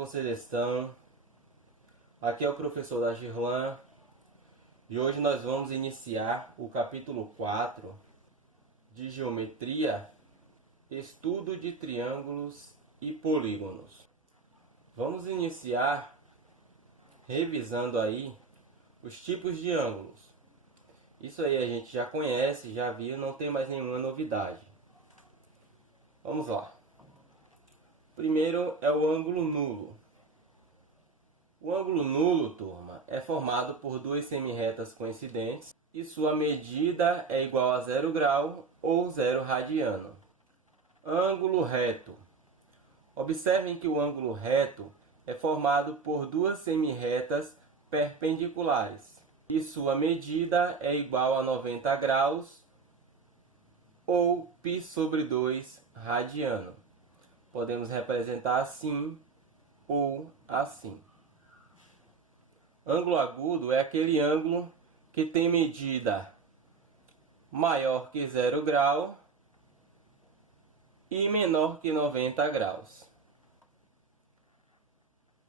vocês estão? Aqui é o professor da Girlan e hoje nós vamos iniciar o capítulo 4 de Geometria, Estudo de Triângulos e Polígonos. Vamos iniciar revisando aí os tipos de ângulos. Isso aí a gente já conhece, já viu, não tem mais nenhuma novidade. Vamos lá. Primeiro é o ângulo nulo. O ângulo nulo, turma, é formado por duas semirretas coincidentes e sua medida é igual a 0 grau ou 0 radiano. Ângulo reto. Observem que o ângulo reto é formado por duas semirretas perpendiculares e sua medida é igual a 90 graus ou π/2 radiano. Podemos representar assim ou assim. Ângulo agudo é aquele ângulo que tem medida maior que 0 grau e menor que 90 graus.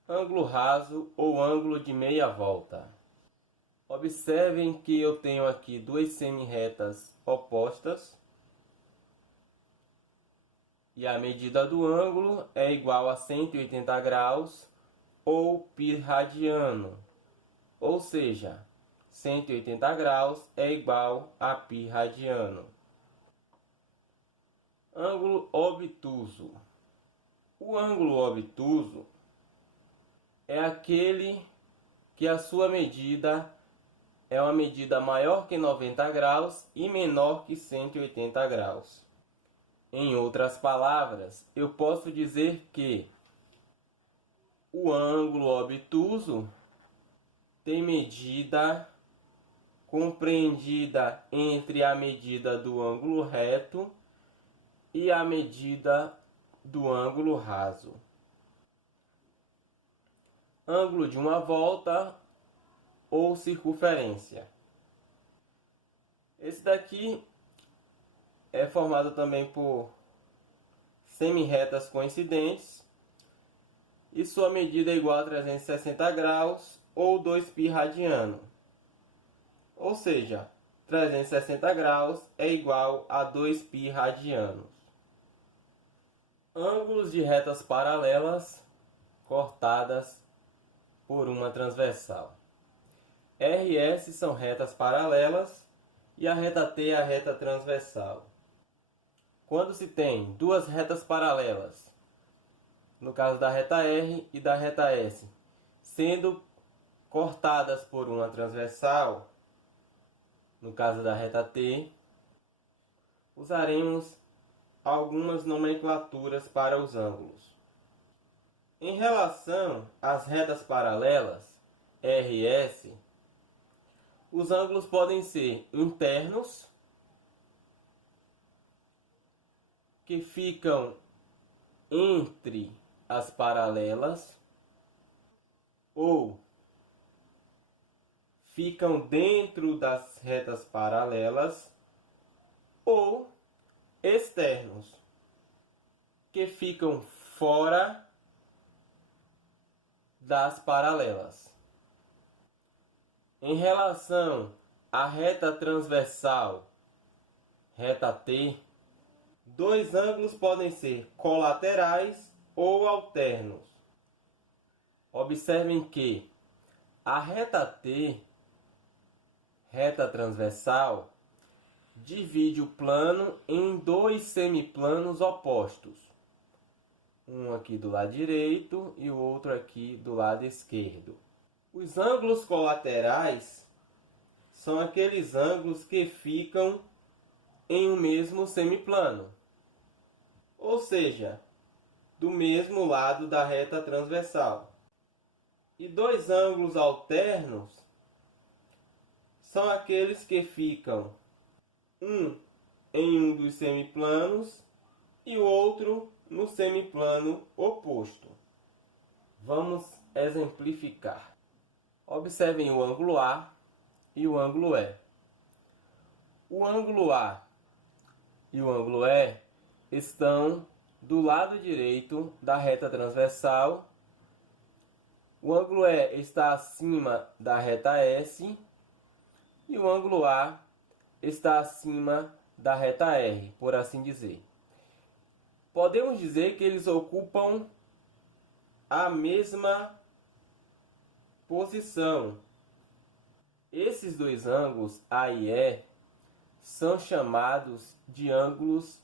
Ângulo raso ou ângulo de meia volta. Observem que eu tenho aqui duas semirretas opostas e a medida do ângulo é igual a 180 graus ou π radiano. Ou seja, 180 graus é igual a π radiano. Ângulo obtuso. O ângulo obtuso é aquele que a sua medida é uma medida maior que 90 graus e menor que 180 graus. Em outras palavras, eu posso dizer que o ângulo obtuso tem medida compreendida entre a medida do ângulo reto e a medida do ângulo raso. Ângulo de uma volta ou circunferência. Esse daqui é formado também por semirretas coincidentes e sua medida é igual a 360 graus ou 2π radiano. Ou seja, 360 graus é igual a 2π radianos. Ângulos de retas paralelas cortadas por uma transversal. RS são retas paralelas e a reta T é a reta transversal. Quando se tem duas retas paralelas, no caso da reta R e da reta S, sendo cortadas por uma transversal, no caso da reta T, usaremos algumas nomenclaturas para os ângulos. Em relação às retas paralelas, RS, os ângulos podem ser internos, que ficam entre as paralelas, ou ficam dentro das retas paralelas, ou externos, que ficam fora das paralelas. Em relação à reta transversal, reta T, dois ângulos podem ser colaterais ou alternos. Observem que a reta T, reta transversal, divide o plano em dois semiplanos opostos. Um aqui do lado direito e o outro aqui do lado esquerdo. Os ângulos colaterais são aqueles ângulos que ficam em um mesmo semiplano, ou seja, do mesmo lado da reta transversal. E dois ângulos alternos são aqueles que ficam um em um dos semiplanos e o outro no semiplano oposto. Vamos exemplificar. Observem o ângulo A e o ângulo E. O ângulo A e o ângulo E estão do lado direito da reta transversal O ângulo E está acima da reta S e o ângulo A está acima da reta R, por assim dizer. Podemos dizer que eles ocupam a mesma posição. Esses dois ângulos, A e E, são chamados de ângulos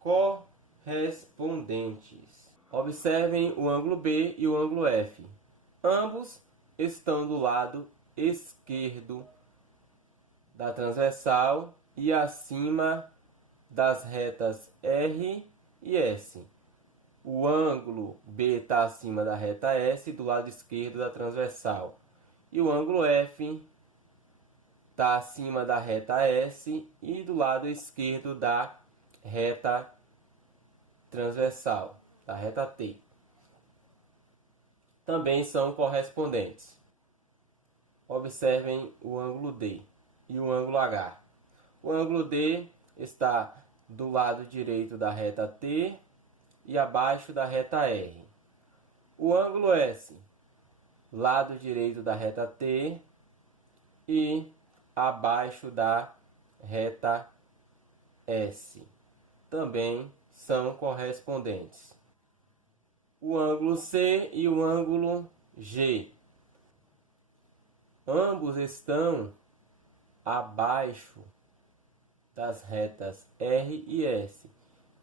correspondentes. Observem o ângulo B e o ângulo F. Ambos estão do lado esquerdo da transversal e acima das retas R e S. O ângulo B está acima da reta S, do lado esquerdo da transversal. E o ângulo F está acima da reta S e do lado esquerdo da reta transversal, da reta T. Também são correspondentes. Observem o ângulo D e o ângulo H. O ângulo D está do lado direito da reta T e abaixo da reta R. O ângulo S, lado direito da reta T e abaixo da reta S. Também são correspondentes. O ângulo C e o ângulo G. Ambos estão abaixo das retas R e S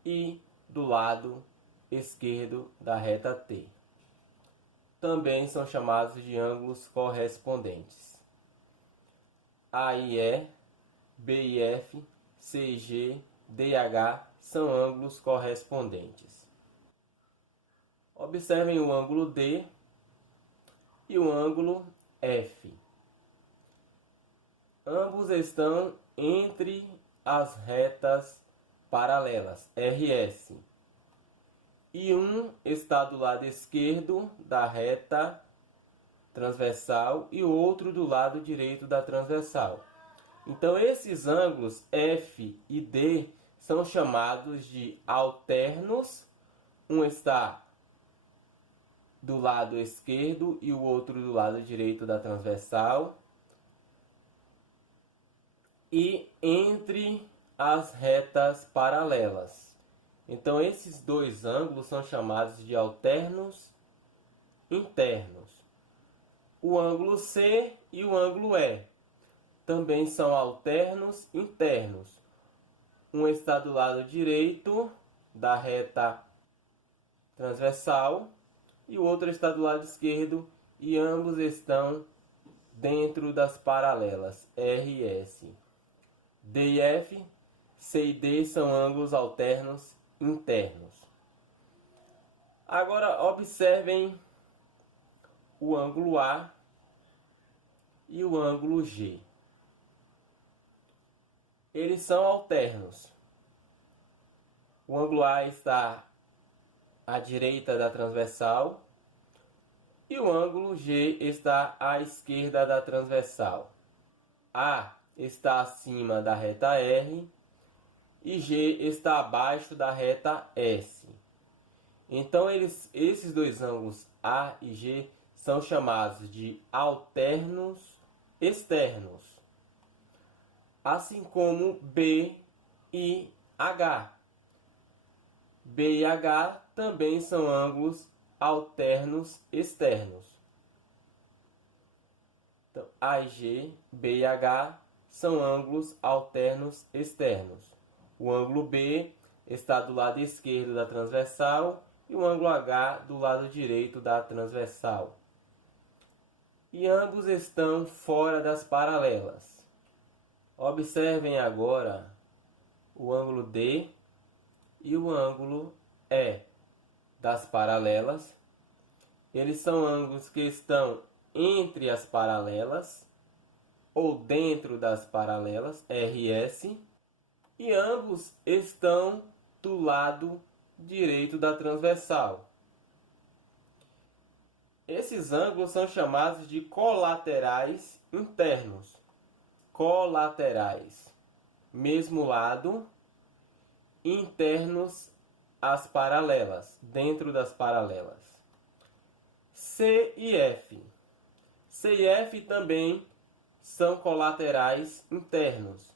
e do lado esquerdo da reta T. Também são chamados de ângulos correspondentes. A e E, B e F, C e G, D e H são ângulos correspondentes. Observem o ângulo D e o ângulo F. Ambos estão entre as retas paralelas, RS. E um está do lado esquerdo da reta transversal e o outro do lado direito da transversal. Então, esses ângulos F e D são chamados de alternos. Um está do lado esquerdo e o outro do lado direito da transversal. E entre as retas paralelas. Então, esses dois ângulos são chamados de alternos internos. O ângulo C e o ângulo E também são alternos internos. Um está do lado direito da reta transversal e o outro está do lado esquerdo, e ambos estão dentro das paralelas R e S. D e F, C e D são ângulos alternos internos. Agora observem o ângulo A e o ângulo G. Eles são alternos. O ângulo A está à direita da transversal e o ângulo G está à esquerda da transversal. A está acima da reta R e G está abaixo da reta S. Então, esses dois ângulos A e G são chamados de alternos externos, assim como B e H. B e H também são ângulos alternos externos. Então, A e G, B e H são ângulos alternos externos. O ângulo B está do lado esquerdo da transversal e o ângulo H do lado direito da transversal. E ambos estão fora das paralelas. Observem agora o ângulo D e o ângulo E das paralelas. Eles são ângulos que estão entre as paralelas ou dentro das paralelas, R e S, e ambos estão do lado direito da transversal. Esses ângulos são chamados de colaterais internos. Colaterais, mesmo lado, internos às paralelas, dentro das paralelas. C e F. C e F também são colaterais internos.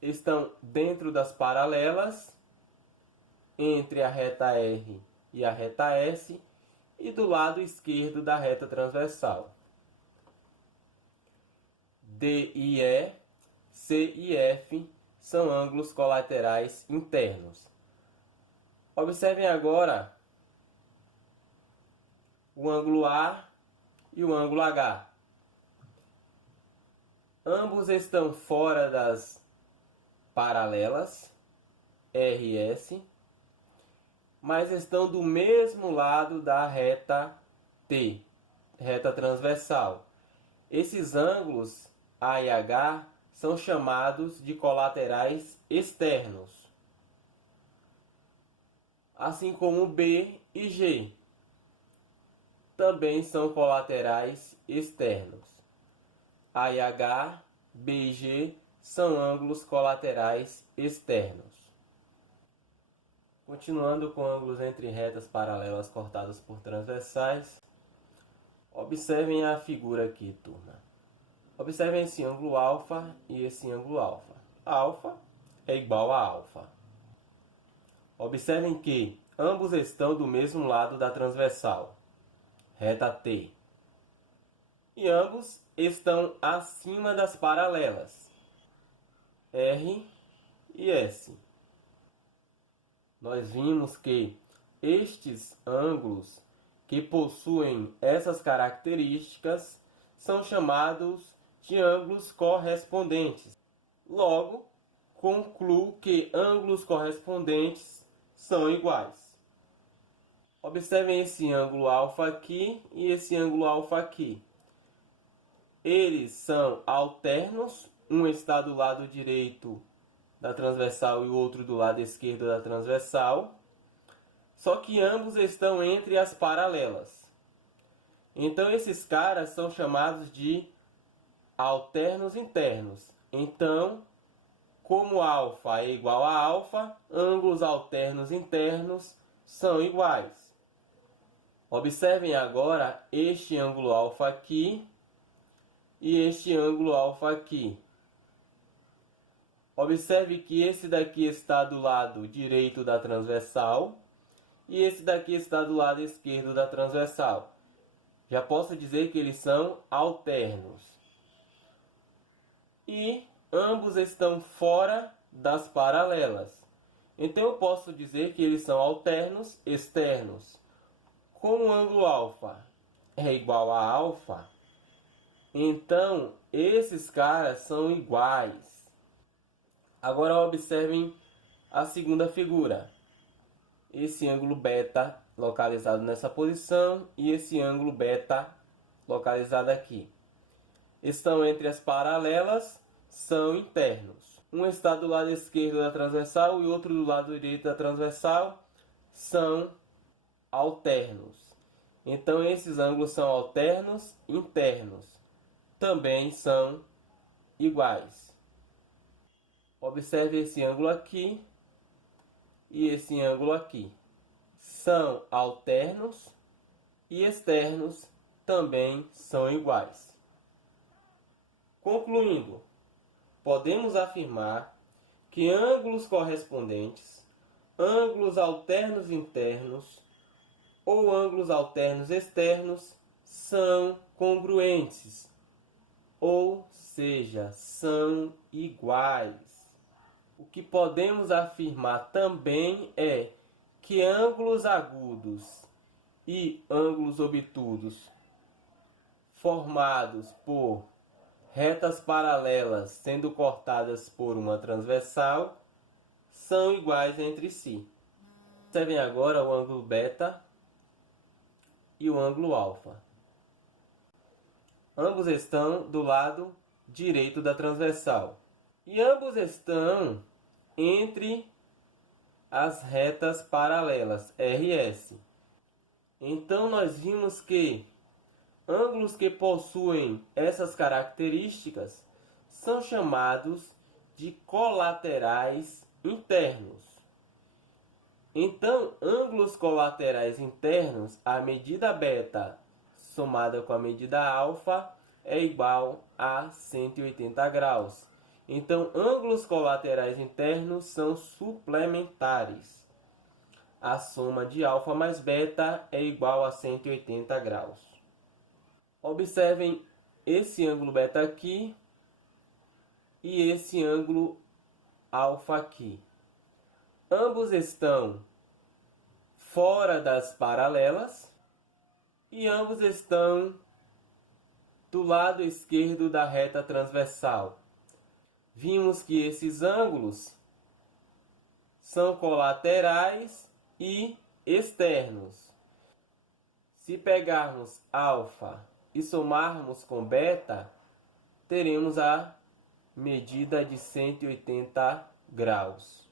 Estão dentro das paralelas, entre a reta R e a reta S, e do lado esquerdo da reta transversal. D e E, C e F são ângulos colaterais internos. Observem agora o ângulo A e o ângulo H. Ambos estão fora das paralelas R e S, mas estão do mesmo lado da reta T, reta transversal. Esses ângulos A e H são chamados de colaterais externos, assim como B e G também são colaterais externos. A e H, B e G são ângulos colaterais externos. Continuando com ângulos entre retas paralelas cortadas por transversais, observem a figura aqui, turma. Observem esse ângulo alfa e esse ângulo alfa. Alfa é igual a alfa. Observem que ambos estão do mesmo lado da transversal, reta T. E ambos estão acima das paralelas, R e S. Nós vimos que estes ângulos que possuem essas características são chamados de ângulos correspondentes. Logo, concluo que ângulos correspondentes são iguais. Observem esse ângulo alfa aqui e esse ângulo alfa aqui. Eles são alternos, um está do lado direito da transversal e o outro do lado esquerdo da transversal, só que ambos estão entre as paralelas. Então esses caras são chamados de alternos internos. Então, como alfa é igual a alfa, ângulos alternos internos são iguais. Observem agora este ângulo alfa aqui e este ângulo alfa aqui. Observe que esse daqui está do lado direito da transversal e esse daqui está do lado esquerdo da transversal. Já posso dizer que eles são alternos. E ambos estão fora das paralelas. Então eu posso dizer que eles são alternos externos. Como o ângulo alfa é igual a alfa, então esses caras são iguais. Agora observem a segunda figura. Esse ângulo beta localizado nessa posição e esse ângulo beta localizado aqui. Estão entre as paralelas, são internos. Um está do lado esquerdo da transversal e outro do lado direito da transversal, são alternos. Então esses ângulos são alternos internos. Também são iguais. Observe esse ângulo aqui e esse ângulo aqui. São alternos e externos, também são iguais. Concluindo, podemos afirmar que ângulos correspondentes, ângulos alternos internos ou ângulos alternos externos são congruentes, ou seja, são iguais. O que podemos afirmar também é que ângulos agudos e ângulos obtusos formados por retas paralelas sendo cortadas por uma transversal são iguais entre si. Observem agora o ângulo beta e o ângulo alfa. Ambos estão do lado direito da transversal. E ambos estão entre as retas paralelas, R e S. Então nós vimos que ângulos que possuem essas características são chamados de colaterais internos. Então, ângulos colaterais internos, a medida beta somada com a medida alfa é igual a 180 graus. Então, ângulos colaterais internos são suplementares. A soma de alfa mais beta é igual a 180 graus. Observem esse ângulo beta aqui e esse ângulo alfa aqui. Ambos estão fora das paralelas e ambos estão do lado esquerdo da reta transversal. Vimos que esses ângulos são colaterais e externos. Se pegarmos alfa e somarmos com beta, teremos a medida de 180 graus.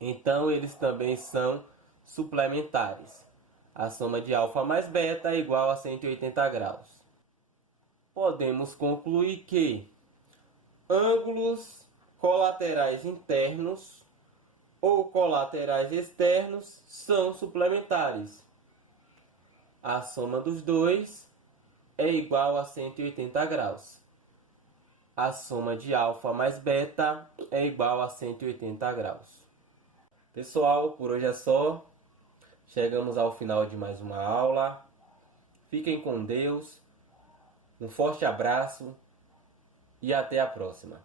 Então, eles também são suplementares. A soma de alfa mais beta é igual a 180 graus. Podemos concluir que ângulos colaterais internos ou colaterais externos são suplementares. A soma dos dois é igual a 180 graus. A soma de alfa mais beta é igual a 180 graus. Pessoal, por hoje é só. Chegamos ao final de mais uma aula. Fiquem com Deus. Um forte abraço e até a próxima.